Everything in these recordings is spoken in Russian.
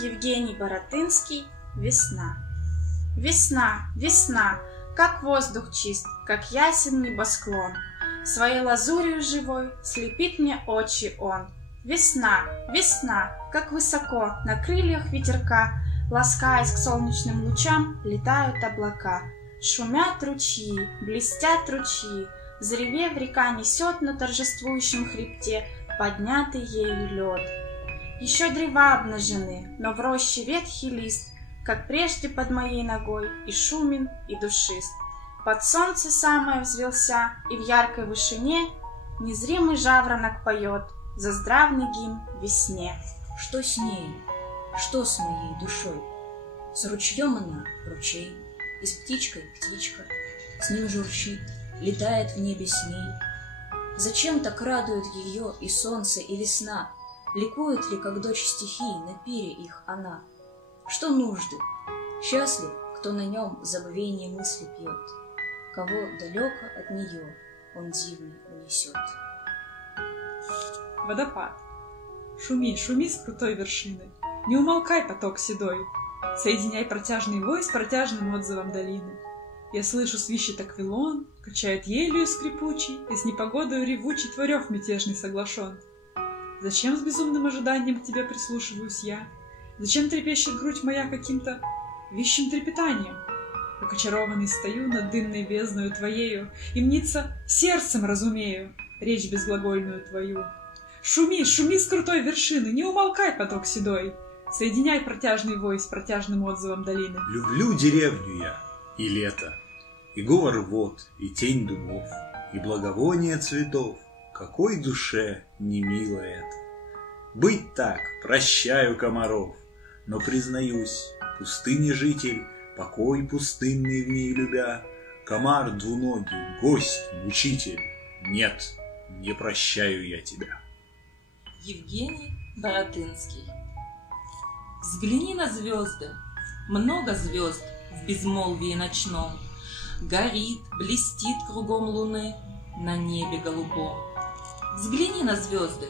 Евгений Баратынский. Весна. Весна, весна, как воздух чист, как ясен небосклон. Своей лазурью живой слепит мне очи он. Весна, весна, как высоко на крыльях ветерка, ласкаясь к солнечным лучам, летают облака. Шумят ручьи, блестят ручьи, взревев, река несет на торжествующем хребте поднятый ею лед. Еще древа обнажены, но в роще ветхий лист, как прежде под моей ногой, и шумен, и душист. Под солнце самое взвелся, и в яркой вышине незримый жаворонок поет заздравный гимн весне. Что с ней? Что с моей душой? С ручьем она ручей, и с птичкой птичка, с ним журчит, летает в небе с ней. Зачем так радует ее и солнце, и весна? Ликует ли, как дочь стихий, на пире их она? Что нужды? Счастлив, кто на нем забвение мысли пьет, кого далеко от нее он дивный унесет. Водопад. Шуми, шуми с крутой вершины, не умолкай, поток седой, соединяй протяжный вой с протяжным отзывом долины. Я слышу, свищет аквилон, качает елью скрипучий, и с непогодою ревучий твой рев мятежный соглашен. Зачем с безумным ожиданием к тебе прислушиваюсь я? Зачем трепещет грудь моя каким-то вещим трепетанием? Как очарованный стою над дымной бездною твоею, и мнится, сердцем разумею речь безглагольную твою. Шуми, шуми с крутой вершины, не умолкай, поток седой, соединяй протяжный вой с протяжным отзывом долины. Люблю деревню я, и лето, и говор вод, и тень дубов, и благовоние цветов. Какой душе не мило это! Быть так, прощаю комаров, но, признаюсь, пустыни житель, покой пустынный в ней любя, комар двуногий, гость, мучитель, нет, не прощаю я тебя. Евгений Баратынский. Взгляни на звезды, много звезд в безмолвии ночном, горит, блестит кругом луны на небе голубом. Взгляни на звезды,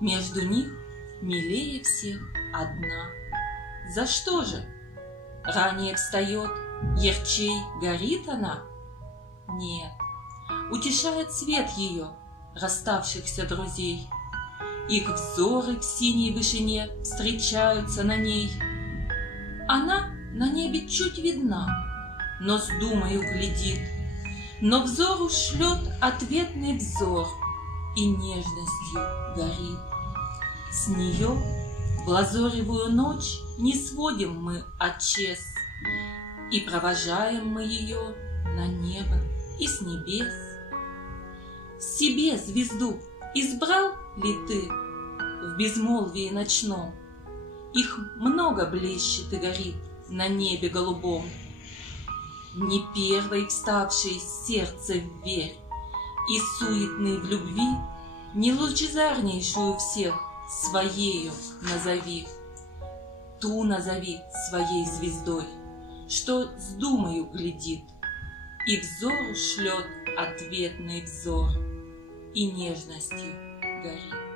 между них милее всех одна. За что же? Ранее встает, ярчей горит она? Нет, утешает свет ее, расставшихся друзей. Их взоры в синей вышине встречаются на ней. Она на небе чуть видна, но с думою глядит, но взору шлет ответный взор и нежностью горит. С нее в лазоревую ночь не сводим мы очес, и провожаем мы ее на небо и с небес. Себе звезду избрал ли ты в безмолвии ночном? Их много блещет и горит на небе голубом. Не первой вставшей сердце верь, и суетный в любви не лучезарнейшую всех своею назови. Ту назови своей звездой, что с думою глядит, и взору шлет ответный взор, и нежностью горит.